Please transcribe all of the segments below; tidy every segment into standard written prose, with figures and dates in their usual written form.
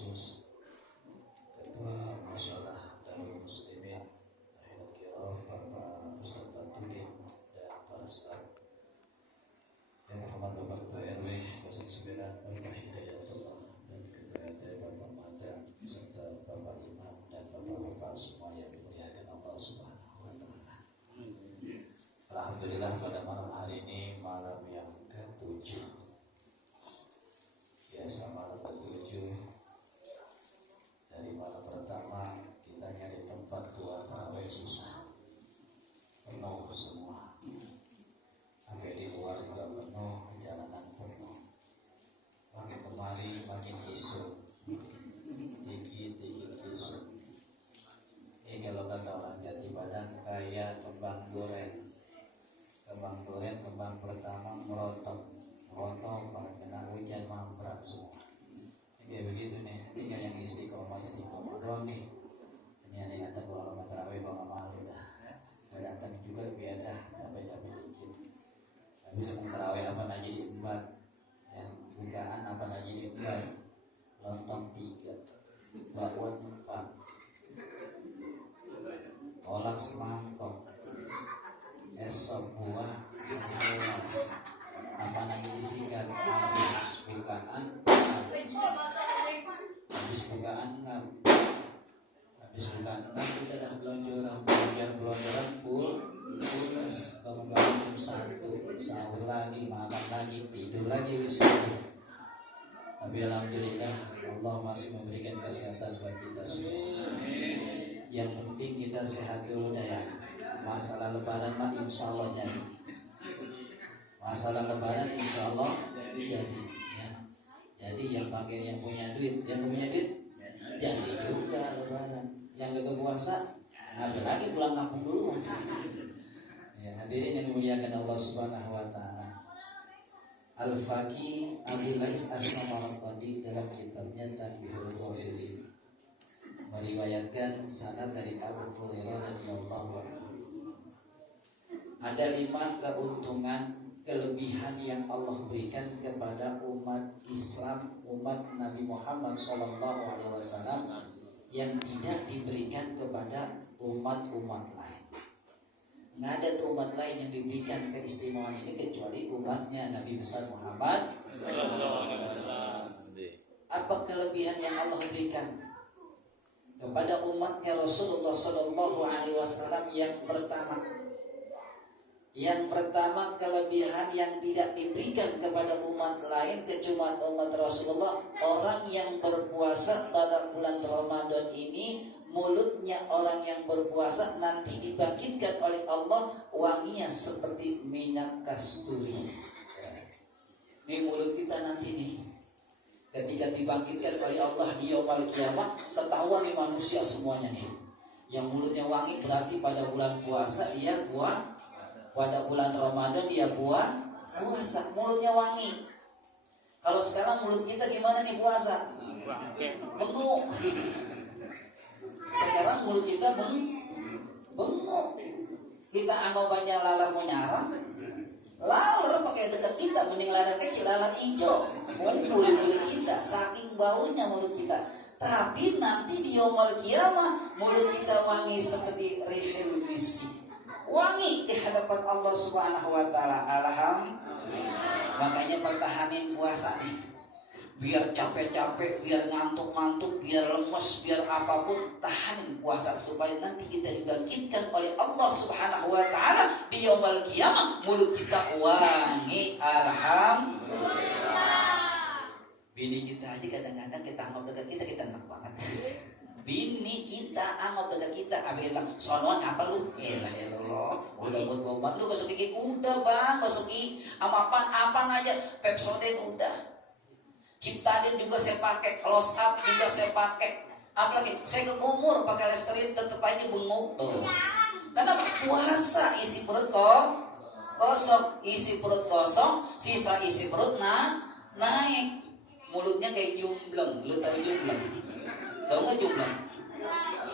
khusus Ketua Masyarakat Darul Muslimin Rahimahullah Bapak Ustaz Fatudin dan para staf yang terhormat Bapak Ketua RW 09 Bapak Hidayatullah dan Ketua RT Bapak Mada serta Bapak Imam dan Bapak-Bapak semua yang dimuliakan Allah Subhanahu wa Ta'ala. Alhamdulillah pada malam hari ini malam yang ke-7. Biasa malam ke-7 dari malam pertama kita nyari tempat buat tarawih susah, penuh semua, sampai di luar juga penuh, jalanan penuh. Makin kemari makin isu, dikit isu. Ini kalau kata orang Jati Padang kayak kembang duren. Kembang pertama merontok kalau kena hujan mamprat semua. Kayak begitu nih, tinggal yang istiqomah doang nih. Ini ada yang kata kalau orang tarawih bang malu dah. Nggak datang juga biar dah capek-capek dikit. Habis tarawih apa aja diembat, yang bukaan apa aja diembat, lontong 3, bakwan 4, kolak semangkok, es sop buah 11, apa lagi disikat. Habis bukaan ngap kita dah belonjoran pulas bangun jam 1, sahur lagi, makan lagi, tidur lagi disuruh. Tapi alhamdulillah Allah masih memberikan kesehatan bagi kita semua. Yang penting kita sehat dulu dah ya. Masalah lebaran mah insya Allah jadi. Masalah lebaran insya Allah jadi ya. Jadi yang punya duit jadi juga lebaran. Yang gak puasa ambil lagi pulang kampung dulu. Ya, hadirin yang dimuliakan Allah Subhanahu wa Ta'ala. Al-Faqih Abdul Lais As-Samarqandi dalam kitabnya Tanbihul Ghafilin meriwayatkan sanad dari Abu Hurairah radhiyallahu anhu. Ada 5 keuntungan kelebihan yang Allah berikan kepada umat Islam, umat Nabi Muhammad SAW yang tidak diberikan kepada umat-umat lain. Nggak ada tuh umat lain yang diberikan keistimewaan ini kecuali umatnya Nabi besar Muhammad SAW. Apa kelebihan yang Allah berikan kepada umatnya Rasulullah SAW yang pertama? Yang pertama, kelebihan yang tidak diberikan kepada umat lain kecuali umat Rasulullah, orang yang berpuasa pada bulan Ramadan ini, mulutnya orang yang berpuasa nanti dibangkitkan oleh Allah wanginya seperti minyak kasturi. Ini mulut kita nanti nih, ketika dibangkitkan oleh Allah di yaumul qiyamah, ketahuan nih manusia semuanya nih, yang mulutnya wangi berarti pada bulan puasa dia pada bulan Ramadan dia puasa, mulutnya wangi. Kalau sekarang mulut kita gimana nih puasa? Bengok. Sekarang mulut kita bengok. Kita anggapannya lalat mau nyarang, lalat pakai dekat kita, mending lalat kecil, lalat hijau. Mulut kita, saking baunya mulut kita. Tapi nanti di yaumul qiyamah mulut kita wangi seperti rihil misk. Wangi di hadapan Allah Subhanahu wa Ta'ala. Alhamdulillah. Makanya pertahanin puasa nih. Biar capek-capek, biar ngantuk-ngantuk, biar lemes, biar apapun, tahanin puasa supaya nanti kita dibangkitkan oleh Allah Subhanahu wa Ta'ala di yaumul qiyamah mulut kita wangi. Alhamdulillah. Bini kita aja kadang-kadang kita anggap dekat kita enak banget. Bini kita anggap dekat kita, abis bilang, sonoan apa lu? Elah udah buat obat lu gak sedikit, udah bang, gak sedikit, sama apaan aja, Pepsodent udah, Ciptadin juga saya pakai, Close Up juga saya pakai, apalagi saya ke kumur pakai Listerine tetep aja bengok tuh. Kenapa? Puasa isi perut kosong, isi perut kosong, sisa isi perut naik, mulutnya kayak jumbleng, lu tahu jumbleng? Tahu nggak jumbleng?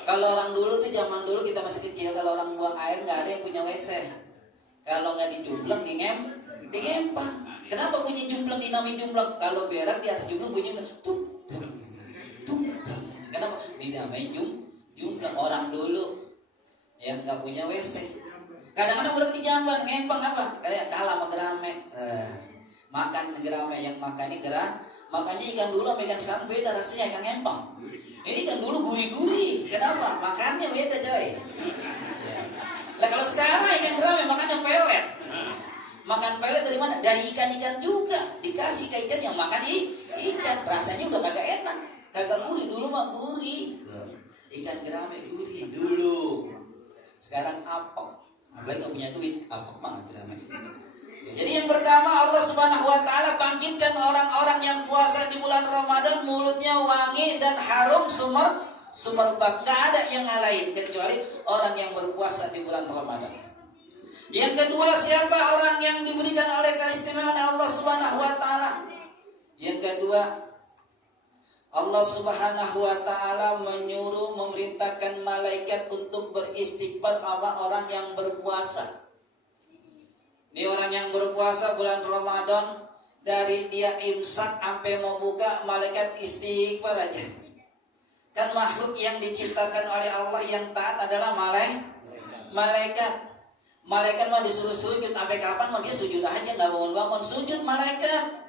Kalau orang dulu tuh zaman dulu kita masih kecil, kalau orang buang air nggak ada yang punya WC. Kalau nggak dijumbleng, digempang. Kenapa bunyi jumbleng dinamain jumbleng? Kalau berak di atas jumbleng bunyi tuh. namanya jumlah orang dulu yang nggak punya WC. Kadang-kadang udah di jamban ngempang apa? Kayak kalah sama gerame. Makan gerame yang makan ini gerah. Makanya ikan dulu sama ikan sekarang beda rasanya ikan ngempang. Ini ikan dulu gurih-gurih. Kenapa? Makannya beda coy. Lah kalau sekarang ikan gerame makannya pelet. Makan pelet dari mana? Dari ikan-ikan juga. Dikasih ke ikan yang makan ikan. Rasanya udah kagak enak. Kagak gurih. Dulu mah gurih. Ikan gerame gurih dulu. Sekarang apek. Apalagi kalau punya duit, apek banget gerame. Jadi yang pertama Allah Subhanahu wa taala bangkitkan orang-orang yang puasa di bulan Ramadan mulutnya wangi dan harum sumerbak. Enggak ada yang lain kecuali orang yang berpuasa di bulan Ramadan. Yang kedua, siapa orang yang diberikan oleh keistimewaan Allah Subhanahu wa taala? Yang kedua, Allah Subhanahu wa taala memerintahkan malaikat untuk beristighfar sama orang yang berpuasa. Ini orang yang berpuasa bulan Ramadan, dari dia imsak sampai mau buka, malaikat istighfar aja. Kan makhluk yang diciptakan oleh Allah yang taat adalah malaikat. Malaikat mah disuruh sujud, sampai kapan mau dia sujud aja, nggak bangun-bangun. Sujud malaikat,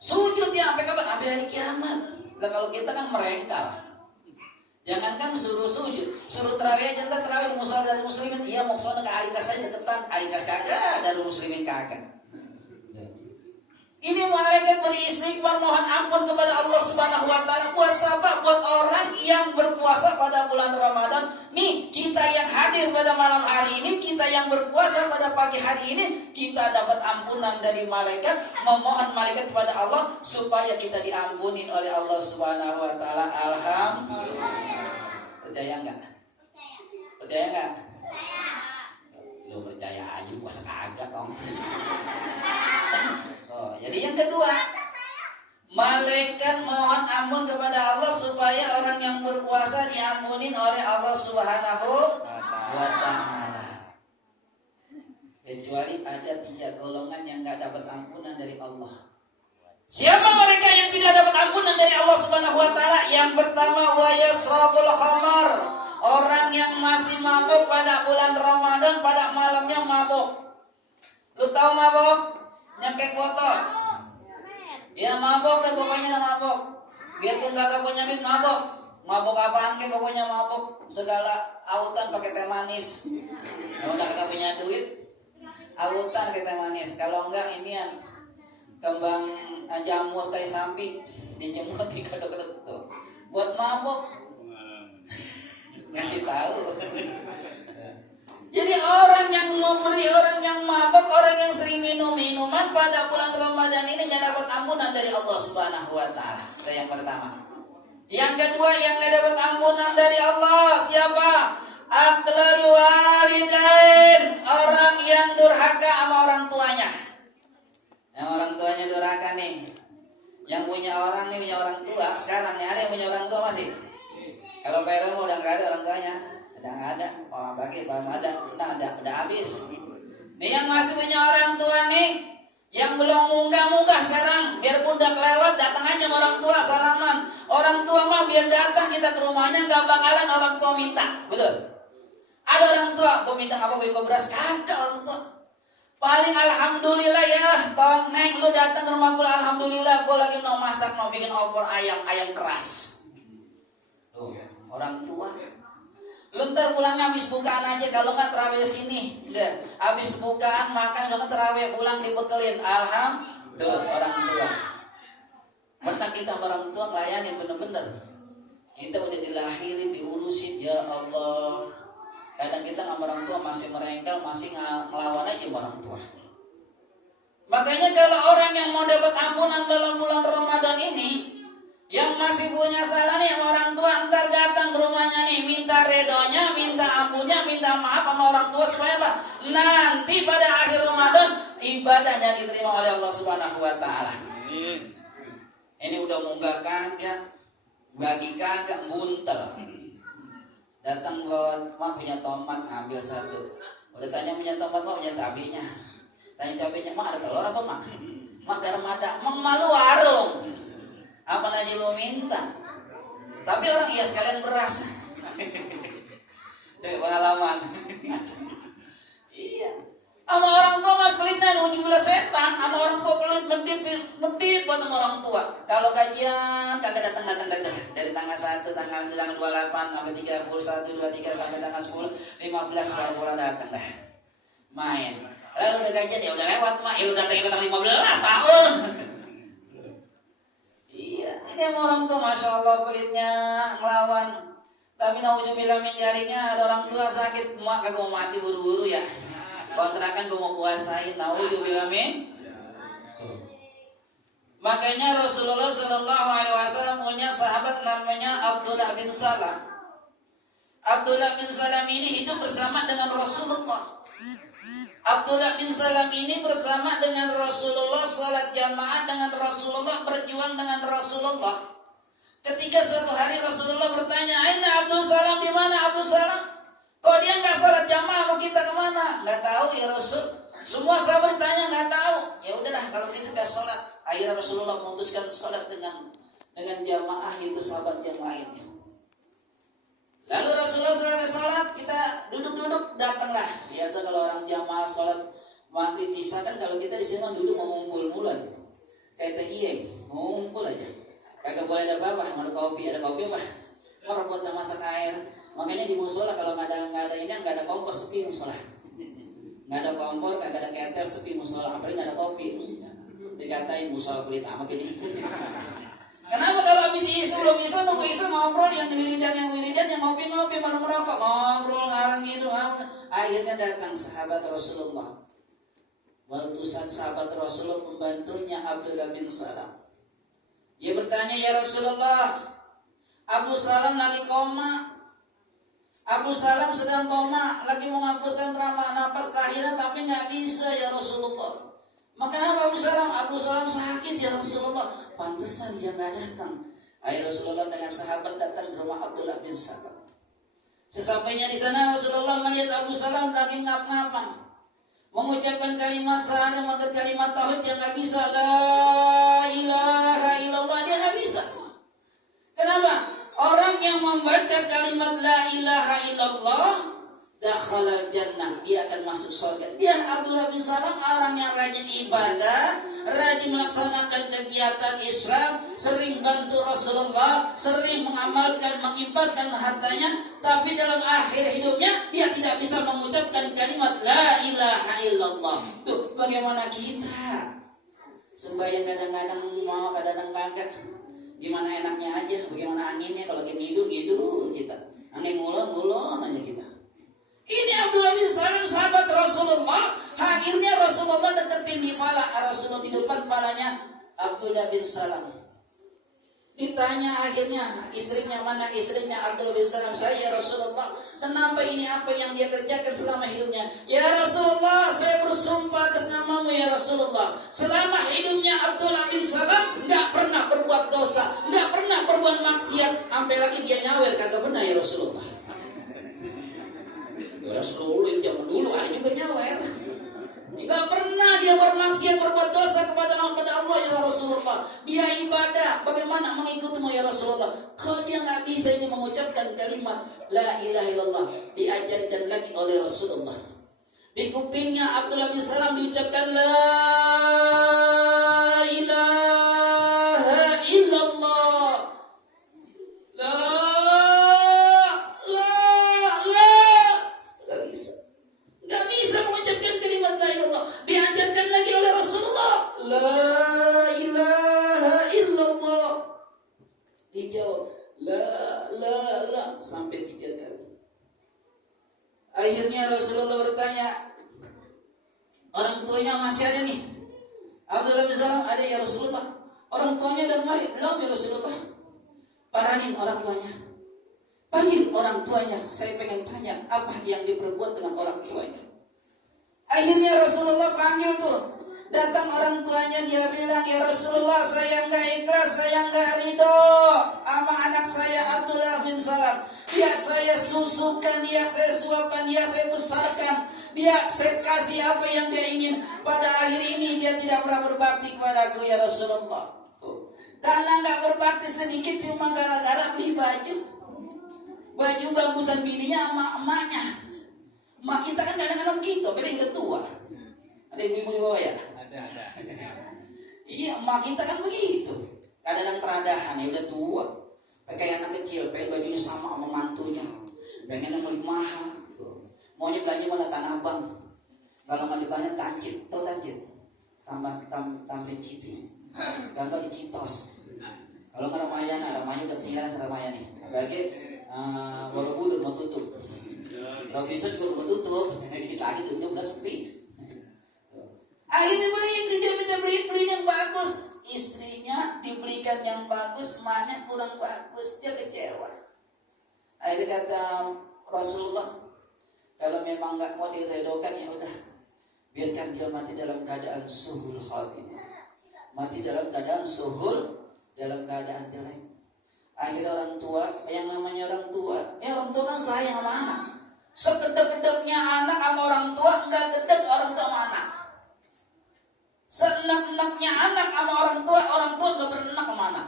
sujud ya sampai kapan? Sampai hari kiamat. Nah kalau kita kan merengkal. Jangankan suruh sujud, suruh terawih aja, ntar terawih di musola dari muslimin. Iya mau kesana ke alikas aja deketan, alikas kagak, dari muslimin kagak. Ini malaikat beristighfar mohon ampun kepada Allah Subhanahu wa taala. Puasa apa? Buat orang yang berpuasa pada bulan Ramadan. Nih, kita yang hadir pada malam hari ini, kita yang berpuasa pada pagi hari ini, kita dapat ampunan dari malaikat, memohon malaikat kepada Allah supaya kita diampunin oleh Allah Subhanahu wa taala. Alhamdulillah. Percaya enggak? Percaya enggak? Lu percaya aja, puasa kagak dong. Jadi yang kedua, malaikat mohon ampun kepada Allah supaya orang yang berpuasa diampunin oleh Allah Subhanahu wa taala. Kecuali ada 3 golongan yang enggak dapat ampunan dari Allah. Siapa mereka yang tidak dapat ampunan dari Allah Subhanahu wa taala? Yang pertama, wa yasrabul khamar. Orang yang masih mabuk pada bulan Ramadan, pada malamnya mabuk. Lu tahu mabuk? Nyekek botol. Ya mabok deh pokoknya mabok. Biarpun kagak punya duit mabok. Mabok apaan ke pokoknya mabok. Segala autan pakai teh manis. Kalau kagak punya duit, autan pakai teh manis. Kalau enggak inian kembang jamur tai samping dijemur di kadang-kadang tuh. Buat mabok. Ngasih tahu. Jadi orang yang memberi, orang yang mabuk, orang yang sering minum minuman pada bulan Ramadan ini gak dapat ampunan dari Allah Subhanahu wa taala. Itu yang pertama. Yang kedua yang gak dapat ampunan dari Allah siapa? Aqlal walidain, orang yang durhaka sama orang tuanya. Yang orang tuanya durhaka nih. Yang punya orang nih, punya orang tua. Sekarang nih ada yang punya orang tua masih? Kalau Pak udah gak ada orang tuanya. Udah ada, oh bagi belum ada, udah habis. Nih yang masih punya orang tua nih, yang belum munggah sekarang, biarpun udah kelewat, datang aja sama orang tua salaman. Orang tua mah biar datang kita ke rumahnya, nggak bakalan orang tua minta, betul? Ada orang tua, gue minta apa beli beras, kagak orang tua. Paling alhamdulillah ya, tong neng lu datang ke rumah gue, alhamdulillah gue lagi mau masak, mau bikin opor ayam keras. Tuh, orang tua. Lu ntar pulang habis bukaan aja, kalau nggak terawih sini, udah habis bukaan makan udah terawih pulang dibekelin, alhamdulillah orang tua. Pernah kita orang tua ngelayanin bener-bener, kita udah dilahirin diurusin ya Allah. Kadang kita sama orang tua masih merengkel, masih ngelawan aja orang tua. Makanya kalau orang yang mau dapat ampunan dalam bulan Ramadan ini, yang masih punya salah nih sama orang tua, ntar datang ke rumahnya nih, minta redonya, minta ampunnya, minta maaf sama orang tua supaya apa? Nanti pada akhir Ramadan ibadahnya diterima oleh Allah Subhanahu wa taala. Ini udah munggah kagak, bagi kagak, buntel. Datang bawa, mak punya tomat, ambil satu. Udah tanya punya tomat, mak punya cabenya. Tanya cabenya, mak ada telur apa mak? Mak garam ada, mak malu warung. Apa aja lo minta. Tapi orang iya sekalian beras. Pengalaman. Iya. Sama orang tua mas pelitnya ujung bila setan. Sama orang tua pelit medit buat sama orang tua. Kalau kajian kagak datang dari tanggal 1 tanggal 28 sampai 31 23 sampai tanggal 10 15 baru pulang datang dah. Main. Lalu udah kajian ya udah lewat mak, ya udah datang 15 tahun. Iya, ini sama orang tua masya Allah pelitnya ngelawan. Tapi nauzubillah min jarinya ada orang tua sakit, mak kagak mau mati buru-buru ya. Kontrakan gue mau puasain, nauzubillah min. Makanya Rasulullah SAW punya sahabat namanya Abdullah bin Salam. Abdullah bin Salam ini hidup bersama dengan Rasulullah. Abdullah bin Salam ini bersama dengan Rasulullah, salat jamaah dengan Rasulullah, berjuang dengan Rasulullah. Ketika suatu hari Rasulullah bertanya, "Aina Abdul Salam, di mana Abdul Salam? Kok dia nggak salat jamaah sama kita kemana?" "Nggak tahu ya Rasul." Semua sahabat tanya nggak tahu. Ya udahlah kalau begitu kita salat. Akhirnya Rasulullah memutuskan salat dengan jamaah itu sahabat yang lainnya. Lalu Rasulullah salat, kita duduk-duduk, datanglah. Biasa kalau orang jamaah salat maghrib isya kan kalau kita di sini duduk mau ngumpul-ngumpulan. Kayak TIE, ngumpul aja. Kagak boleh ada apa-apa, ada kopi apa? Orang buat masak air. Makanya di musola kalau nggak ada kompor, sepi musola. Nggak ada kompor, kagak ada ketel, sepi musola. Apalagi nggak ada kopi. Dikatain musola pelit amat ini. Kenapa kalau habis isu belum bisa nunggu isu ngobrol yang wiridan yang ngopi malu merokok ngobrol ngarang gitu. Akhirnya datang sahabat Rasulullah. Utusan sahabat Rasulullah pembantunya Abdullah bin Salam. Dia bertanya, "Ya Rasulullah, Abu Salam lagi koma. Abu Salam sedang koma, lagi menghapuskan napas terakhirnya tapi nggak bisa ya Rasulullah." Makanya Abu Salam sakit ya Rasulullah. Pantesan dia nggak datang. Ayo Rasulullah dengan sahabat datang ke rumah Abdullah bin Salam. Sesampainya di sana Rasulullah melihat Abu Salam lagi ngap-ngapan, mengucapkan kalimat syahadat, mengucapkan kalimat tauhid yang nggak bisa, la ilaha illallah, dia nggak bisa. Kenapa? Orang yang membaca kalimat la ilaha illallah dakhalal jannah, dia akan masuk surga. Dia Abdullah bin Salam orang yang rajin ibadah, rajin melaksanakan kegiatan Islam, sering bantu Rasulullah, sering mengamalkan, menginfakkan hartanya, tapi dalam akhir hidupnya dia tidak bisa mengucapkan kalimat la ilaha illallah. Tuh bagaimana kita sembahyang kadang-kadang mau, kadang-kadang kagak. Gimana enaknya aja, bagaimana anginnya kalau lagi hidup kita. Angin ngulon aja kita. Ini Abdullah bin Salam sahabat Rasulullah. Akhirnya Rasulullah deketin di pala Rasulullah, di depan palanya Abdullah bin Salam. Ditanya akhirnya istrinya, mana istrinya Abdullah bin Salam? "Saya Rasulullah." "Kenapa ini, apa yang dia kerjakan selama hidupnya?" "Ya Rasulullah, saya bersumpah atas namamu ya Rasulullah, selama hidupnya Abdullah bin Salam nggak pernah berbuat dosa, nggak pernah berbuat maksiat, sampai lagi dia nyawer kagak benar ya Rasulullah." Rasulullah zaman dulu ada juga nyawer. Gak pernah dia bermaksiat, berbuat dosa kepada Allah ya Rasulullah. Dia ibadah, bagaimana mengikutimu ya Rasulullah. Kalau dia gak bisa ini mengucapkan kalimat la ilaha illallah, diajarkan lagi oleh Rasulullah. Di kupingnya Abdullah bin Salam diucapkan la ilaha illallah. Gak bisa mengucapkan kalimat la ilallah. Diajarkan lagi oleh Rasulullah, la ilaha illallah. Dijawab la sampai 3 kali. Akhirnya Rasulullah bertanya, orang tuanya masih ada nih? Abdullah bin Salam, "Ada ya Rasulullah." "Orang tuanya udah mati?" "Belum ya Rasulullah." "Paranin orang tuanya, panggil orang tuanya, saya pengen tanya apa yang diperbuat dengan orang tuanya." Akhirnya Rasulullah panggil tuh, datang orang tuanya, dia bilang, "Ya Rasulullah, saya enggak ikhlas, saya enggak ridho sama anak saya Abdullah bin Salam. Dia saya susukan, dia saya suapkan, dia saya besarkan, dia saya kasih apa yang dia ingin. Pada akhir ini dia tidak pernah berbakti kepadaku ya Rasulullah." Karena enggak berbakti sedikit cuma gara-gara beli baju. Baju bagusan bininya sama emaknya. Emak kita kan kadang-kadang gitu, beda yang udah tua. Ada ibu-ibu di bawah ya? Ada. Iya, emak kita kan begitu. Kadang-kadang teradahan ya udah tua. Pakai anak kecil, pengen bajunya sama mantunya. Pengen yang lebih mahal. Maunya belanja mana Tanah Abang. Kalau nggak dibanya Tancit, tahu Tancit? Tampil Citi. Gangga di Citos. Kalau nggak Ramayana udah ketinggalan Ramayana nih. Bagi Borobudur mau tutup. Robinson juga mau tutup. Lagi tutup udah sepi. Akhirnya dia minta beliin yang bagus. Istrinya dibelikan yang bagus, emaknya kurang bagus, dia kecewa. Akhirnya kata Rasulullah, kalau memang nggak mau diredokan ya udah, biarkan dia mati dalam keadaan suhul khatimah, mati dalam keadaan dalam keadaan jelek. Akhirnya orang tua, yang namanya orang tua kan sayang sama anak. Sekedek-kedeknya anak sama orang tua, enggak gedek orang tua sama anak. Seenak-enaknya anak sama orang tua enggak berenak sama anak.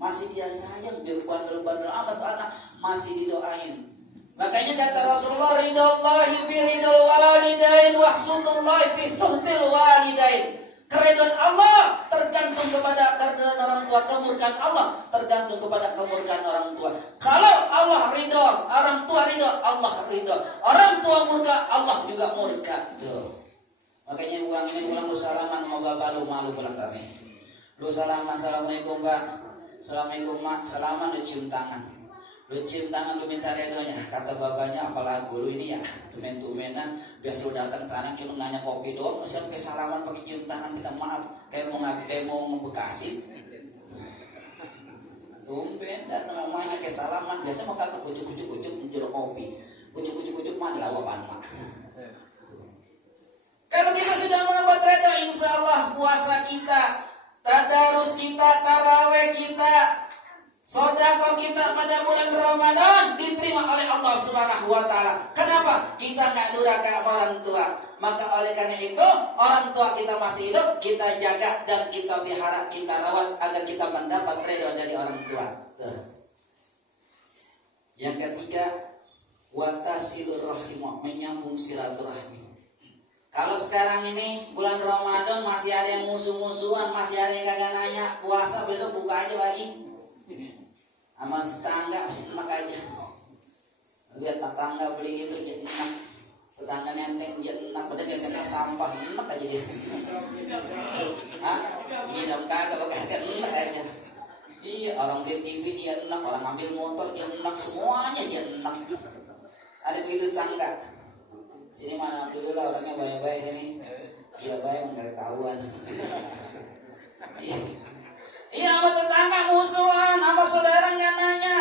Masih dia sayang, dia bandel-bandel amat anak, masih didoain. Makanya kata Rasulullah, ridallahi bi ridal walidain wa suhtullahi bi suhtil walidain. Keridhaan Allah tergantung kepada keridhaan orang tua, kemurkaan Allah tergantung kepada kemurkaan orang tua. Kalau Allah ridho, orang tua ridho, Allah ridho. Orang tua murka, Allah juga murka. Tuh. Makanya pulang lu salaman sama bapak lu, malu pulang tadi. Lu salaman, assalamualaikum Pak, assalamualaikum Mak, salaman lu cium tangan. Lu cium tangan lu minta redonya. Kata bapaknya, apa lagu lu ini ya? Tumen-tumenan, biasa lu datang ke anak cuma nanya kopi doang, masa pakai salaman pakai cium tangan, kita maaf, kayak mau ngebekasin. Tumben datang omanya kayak salaman, biasa mau kakak kucuk-kucuk menjual kopi. Kucuk-kucuk mana lah wapan mak. Kalau kita sudah mendapat reda, insya Allah puasa kita, tadarus kita, taraweh kita, sedekah kita pada bulan Ramadan diterima oleh Allah Subhanahu wa taala. Kenapa? Kita enggak durhaka sama orang tua. Maka oleh karena itu, orang tua kita masih hidup, kita jaga dan kita pelihara, kita rawat agar kita mendapat reda dari orang tua. Yang ketiga, watasilur rahim, menyambung silaturahmi. Kalau sekarang ini bulan Ramadan masih ada yang musuh-musuhan, masih ada yang kagak nanya puasa, besok buka aja lagi. Sama tetangga masih enak aja. Lihat tetangga beli gitu dia enak. Tetangga nenteng dia enak, padahal dia kena sampah, enak aja dia. Hah? Ngidam kagak enak aja. Iya, orang beli TV dia enak, orang ambil motor dia enak, semuanya dia enak. Ada begitu tetangga. Sini mana alhamdulillah orangnya baik-baik ini. Iya baik enggak ketahuan. Iya sama tetangga musuhan, sama saudara nggak nanya.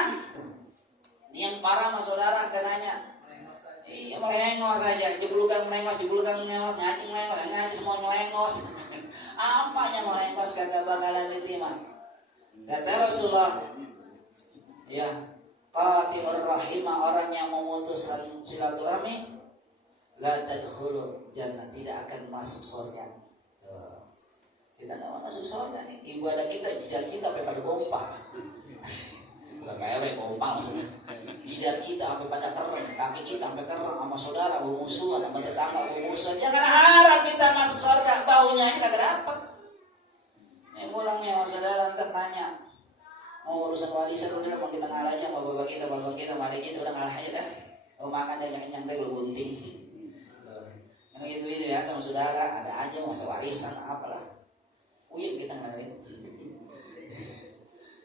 Yang parah sama saudara nggak nanya. Iya melengos aja, jebulukan melengos, ngaji semua melengos. Apanya melengos kagak bakalan diterima. Kata Rasulullah, ya qatimur rahimah, orang yang memutuskan silaturahmi, la tadkhulu jannah, tidak akan masuk surga. Kita tidak masuk surga nih. Ibadah kita, jidat kita sampai pada gompang. Bukan kayak gompang maksudnya. Jidat kita sampai pada kereng, kaki kita sampai kereng, sama saudara bermusuhan, sama tetangga bermusuhan. Jangan harap kita masuk surga, baunya ini kagak dapat. Nih pulangnya sama saudara ntar nanya, mau urusan warisan udah mau kita ngalah aja sama bapak kita, sama adik kita udah ngalah aja dah. Mau makan dan kenyang teh berbunting. Karena gitu ya sama saudara ada aja masa warisan apalah. Uyut kita ngalahin.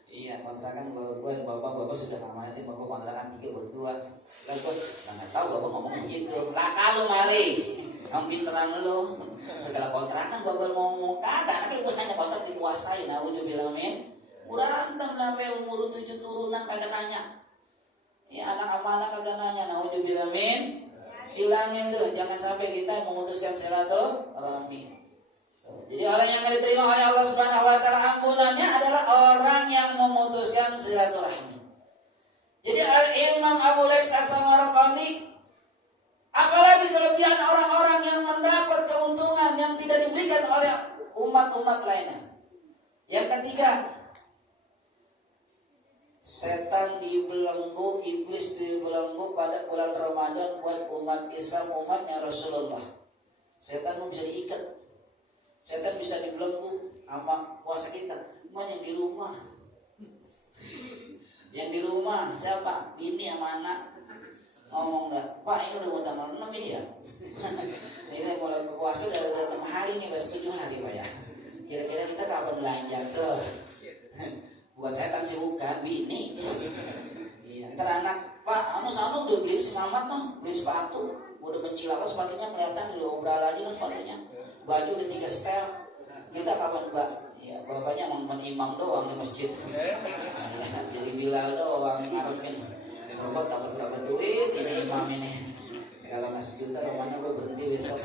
Iya kontrakan bapak sudah ngamanin bapak kontrakan 3 buat 2. Lah gua enggak tahu bapak ngomong begitu. Lah kalau mali, kamu pinteran lu. Segala kontrakan bapak ngomong kagak, anaknya ibu hanya kontrak dikuasain. Nah udah bilang men, berantem sampai umur 7 turunan kagak nanya. Ya anak sama anak kagak nanya. Nah udah bilang men, hilangin tuh, jangan sampai kita memutuskan silaturahmi. Jadi orang yang akan diterima oleh Allah Subhanahu wa taala ampunannya adalah orang yang memutuskan silaturahmi. Jadi Imam Abu Lais As-Samarqandi, apalagi kelebihan orang-orang yang mendapat keuntungan yang tidak diberikan oleh umat-umat lainnya. Yang ketiga, setan dibelenggu, iblis dibelenggu pada bulan Ramadan buat umat Islam, umatnya Rasulullah. Setan bisa diikat, setan bisa dibelenggu sama puasa kita. Cuman yang di rumah, yang di rumah siapa? Bini sama anak ngomong enggak, Pak ini udah mau tanggal 6 ini ya. Ini mulai puasa udah 6 hari nih, pas 7 hari Pak ya. Kira-kira kita kapan belanja tuh? Buat setan sih bukan, bini. Iya, ntar anak, Pak, anu udah beli semangat noh, beli sepatu, udah mencilaka sepatunya kelihatan, udah obral aja noh sepatunya, baju udah 3 setel. Kita kapan Mbak? Ya, bapaknya mau imam doang di masjid. Jadi Bilal doang ngarepin. Bapak dapat berapa duit ini imam ini? Kalau nggak sejuta, rumahnya gue berhenti besok.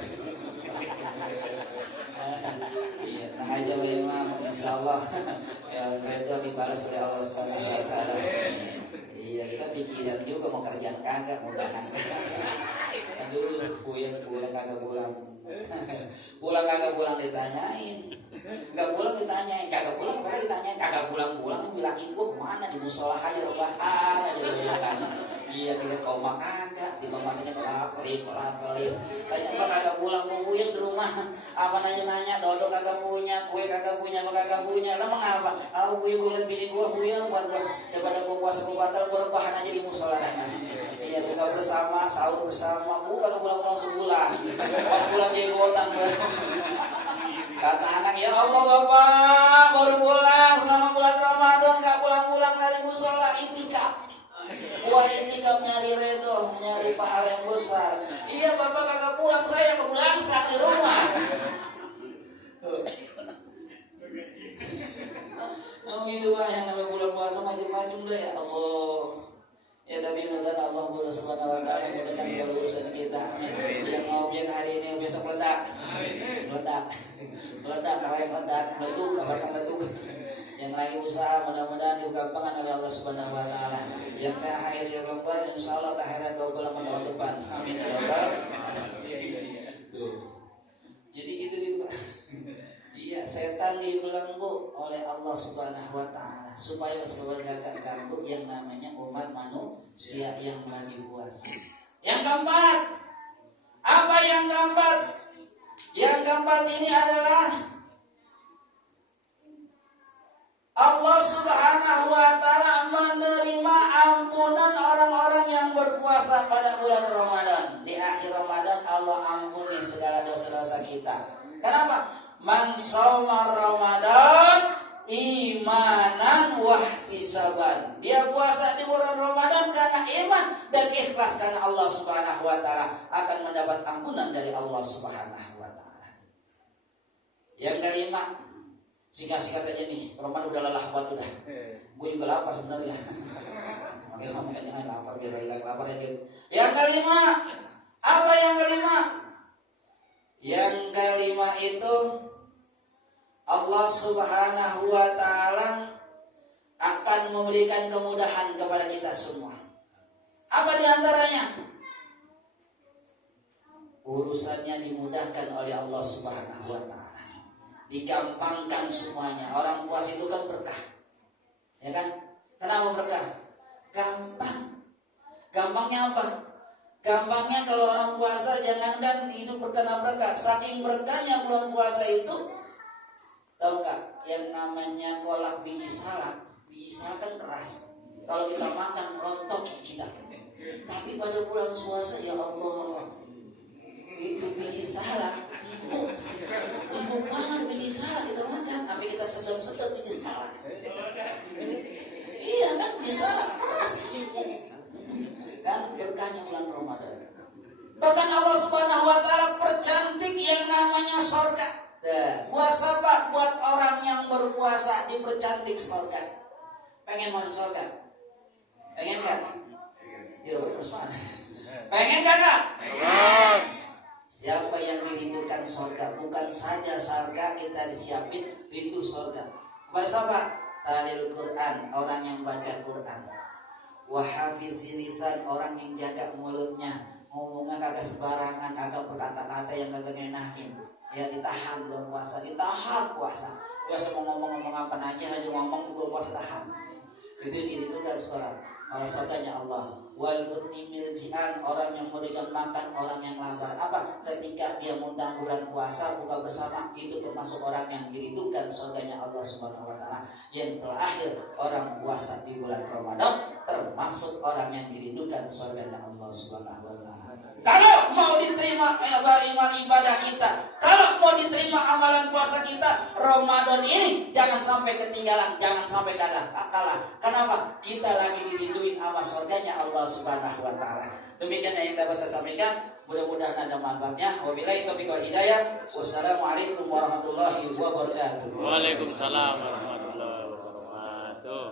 Iya, tenang aja Pak Imam, insya Allah ya itu dibalas oleh Allah Subhanahu Wa Taala. Iya, kita pikiran juga mau kerjaan kagak, mau dagang kagak. Aduh, pulang kagak pulang ditanyain, nggak pulang ditanyain, kagak pulang padahal ditanyain, kagak pulang laki gua kemana, di musola aja rebahan aja kan. Iya, kita koma kagak, tiba matanya pelapelip. Tanya Pak kagak pulang, gua puyeng di rumah. Apa nanya dodok kagak punya, kue kagak punya, apa kagak punya. Lah mengapa? Puyeng gua liat bini gua puyeng buat gua daripada gua puasa gua batal, gua rebahan aja di musola kan. Iya, buka bersama, sahur bersama, gua kagak pulang sebulan. Pas bulan jenggotan gua. Kata anak, ya Allah Bapak baru pulang selama bulan Ramadan, gak pulang dari musola itikaf. Gua itikaf nyari redo, nyari pahala yang besar. Iya Bapak kagak pulang, saya kebelangsang di rumah. Itu Pak yang namanya bulan puasa macam-macam deh ya Allah. Ya tapi mudah-mudahan Allah Subhanahu Wa Taala mudahkan segala urusan kita. Yang mau objek hari ini besok meledak, kalau yang meledak. Yang lagi usaha mudah-mudahan digampangkan oleh Allah Subhanahu Wa Taala. Yang terakhir ya Bapak, insya Allah terakhiran 25 tahun depan. Amin ya Rabbal. Jadi gitu Pak. Iya, setan dibelenggu oleh Allah Subhanahu Wa Taala supaya gak ganggu yang namanya umat manusia yang lagi puasa. Yang keempat, apa yang keempat? Yang keempat ini adalah Allah Subhanahu Wa Taala menerima ampunan orang-orang yang berpuasa pada bulan Ramadan. Di akhir Ramadan Allah ampuni segala dosa-dosa kita. Kenapa? Man shauma Ramadan imanan wahtisaban. Dia puasa di bulan Ramadan karena iman dan ikhlas karena Allah Subhanahu Wa Taala akan mendapat ampunan dari Allah Subhanahu Wa Taala. Yang kelima, singkat aja nih, Roman udah lelah banget udah. Gue juga lapar sebenarnya. Makanya kamu jangan lapar biar hilang lapar ya. Yang kelima, apa yang kelima? Yang kelima itu Allah Subhanahu Wa Taala akan memberikan kemudahan kepada kita semua. Apa di antaranya? Urusannya dimudahkan oleh Allah Subhanahu Wa Taala. Digampangkan semuanya. Orang puasa itu kan berkah, ya kan? Kenapa berkah? Gampang. Gampangnya apa? Gampangnya kalau orang puasa jangankan hidup berkah berkah, saking berkahnya bulan puasa itu. Tahu gak yang namanya kolak biji salak? Biji salak kan keras. Kalau kita makan rontok kita. Tapi pada bulan puasa ya Allah, itu biji salak empuk banget biji salak kita makan. Tapi kita sedot biji salak. Iya kan, biji salak keras kan, berkahnya bulan Ramadan. Bahkan Allah Subhanahu Wa Taala percantik yang namanya surga. Puasa Pak, buat orang yang berpuasa dipercantik surga. Pengen masuk surga? Pengen kan? Pengen kagak? Siapa yang dirindukan surga? Bukan saja surga kita disiapin, rindu surga. Kepada siapa? Talil Quran, orang yang baca Quran. Wahafiz lisan, orang yang jaga mulutnya, ngomongnya kagak sembarangan, kagak berkata-kata yang kagak ngenahin. Ya ditahan bulan puasa, ditahan puasa. Biasa mau ngomong apa aja ngomong bulan puasa tahan. Itu dirindukan seorang surganya Allah. Wal mut'imil ji'an, orang yang memberikan makan orang yang lapar. Apa? Ketika dia mengundang bulan puasa buka bersama, itu termasuk orang yang dirindukan surganya Allah Subhanahu wa taala. Yang terakhir, orang puasa di bulan Ramadan termasuk orang yang dirindukan surganya Allah Subhanahu wa taala. Kalau mau diterima iman ibadah kita, kalau mau diterima amalan puasa kita, Ramadan ini jangan sampai ketinggalan, jangan sampai kalah. Kenapa? Kita lagi dirinduin sama surganya Allah Subhanahu wa taala. Demikian yang dapat saya sampaikan. Mudah-mudahan ada manfaatnya. Wabillahi taufiq wal hidayah. Wassalamualaikum warahmatullahi wabarakatuh. Waalaikumsalam warahmatullahi wabarakatuh.